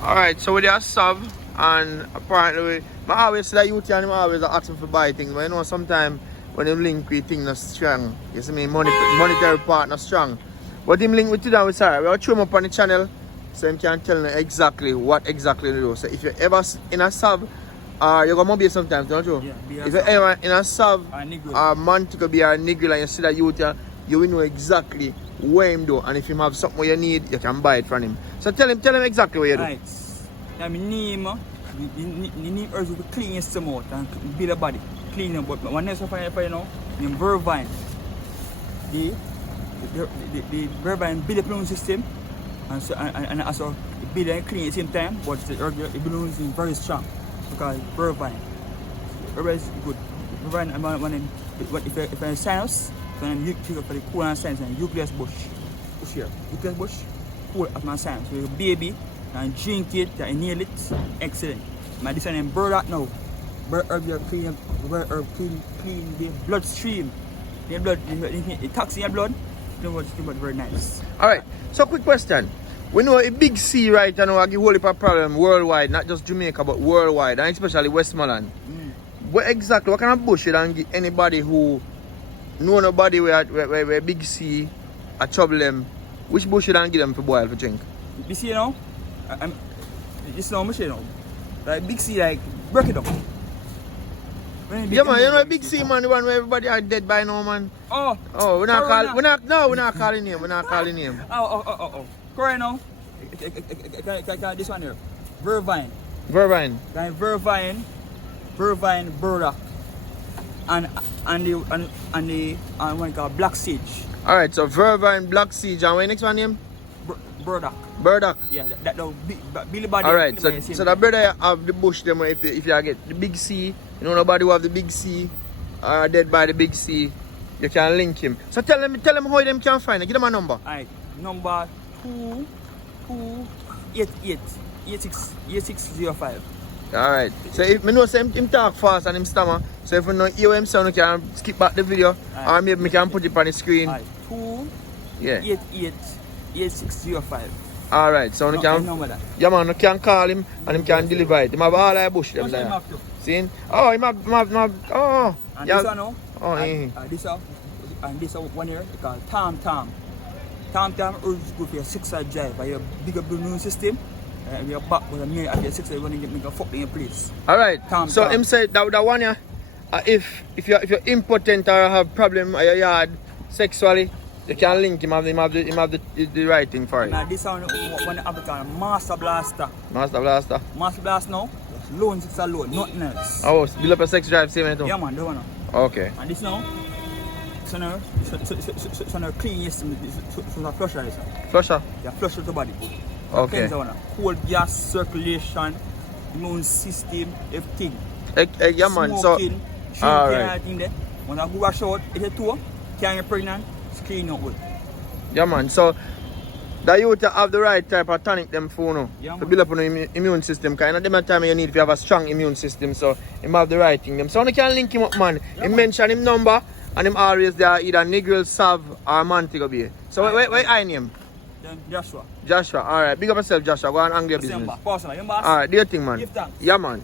Alright, so we are sub, and apparently, I always say that youth and them always are asking for buy things, but you know, sometimes when them link with things not strong, you see me, monetary part not strong. But him link with today, we sorry, we'll show him up on the channel, so him can tell you exactly what exactly to do. So if you're ever in a sub, you're going to be sometimes, don't you? Yeah, if you're ever in a sub, man to be a niggle and you see that youth, you will know exactly where him do, and if him have something you need, you can buy it from him. So tell him exactly what you do. Right. I mean, the name urge to clean your stomach and build a body. Clean them, but one else I find you know, in Vervine. The Vervine build a balloon system, and so and also build and clean at the same time, but the balloon is very strong because Vervine is good. Vervine, if I sinus, then you take up for the cool and sinus and nucleus bush here. Nucleus bush, cool of my sinus. So your baby and drink it, and inhale it, excellent. My this one in burdock now. Burdock clean the bloodstream. The blood, the toxin in your blood, you know what's very nice. Alright, so quick question. We know a big C right now give whole heap of problem worldwide, not just Jamaica but worldwide, and especially Westmoreland. What kind of bush you don't give anybody who know nobody where big C a trouble them? Which bush you don't give them for boil for drink? You see now? This now machine now. Like big C like break it up. Yeah man, you know big C man, the one where everybody are dead by now man. Oh, we're not calling him. Oh. Correct now. This one here. Vervine, burdock, and the one called black sage. Alright, so Vervine, black sage, and what next one name? Burdock. Yeah, that Billy Body. Alright, so the brother have the bush them if you get the big C, you know nobody who have the big C are dead by the big C, you can link him. So tell them how them can find it. Give them a number. Alright, number 22888605. Alright, so if me know him talk fast and him stammer, so if you know hear him sound, you can skip back the video, or maybe me can put it on the screen. Alright, 2888605. Alright, so you can, yeah man, you can call him and him can deliver it. Him have all the bush them there. See? Oh, him have oh. And yeah. this one now, and this one here, it's called Tom. Tom is good for your 6-side drive, for your bigger balloon system. And your back with a mirror at your 6-side when you make a fuck in your place. Alright, so him said that one here, if you're impotent or have problem at your yard sexually, you can link him have the right thing for it. Now this one have called Master Blaster. Master Blaster now, loan 6 alone, nothing else. Oh, build up a sex drive same too? Yeah man, that one. Okay. And this now, so now clean your system, so a flusher this one. Flusher? Yeah, flush out the body. Okay. Cold gas circulation, immune system, everything. Yeah man, smoking, so alright. Everything there. When I go wash out, it's a tour, can get pregnant, it's clean out good. Yeah man, so that you have the right type of tonic them for no, to build up on the immune system, because at the time you need to have a strong immune system, so him have the right thing them. So you can link him up man. He mention him number and him always there either Negril, Sav or Montego Bay. So where I name? Joshua, alright. Big up yourself, Joshua. Go and angle your business. Alright, do your thing man. Give thanks. Yeah man.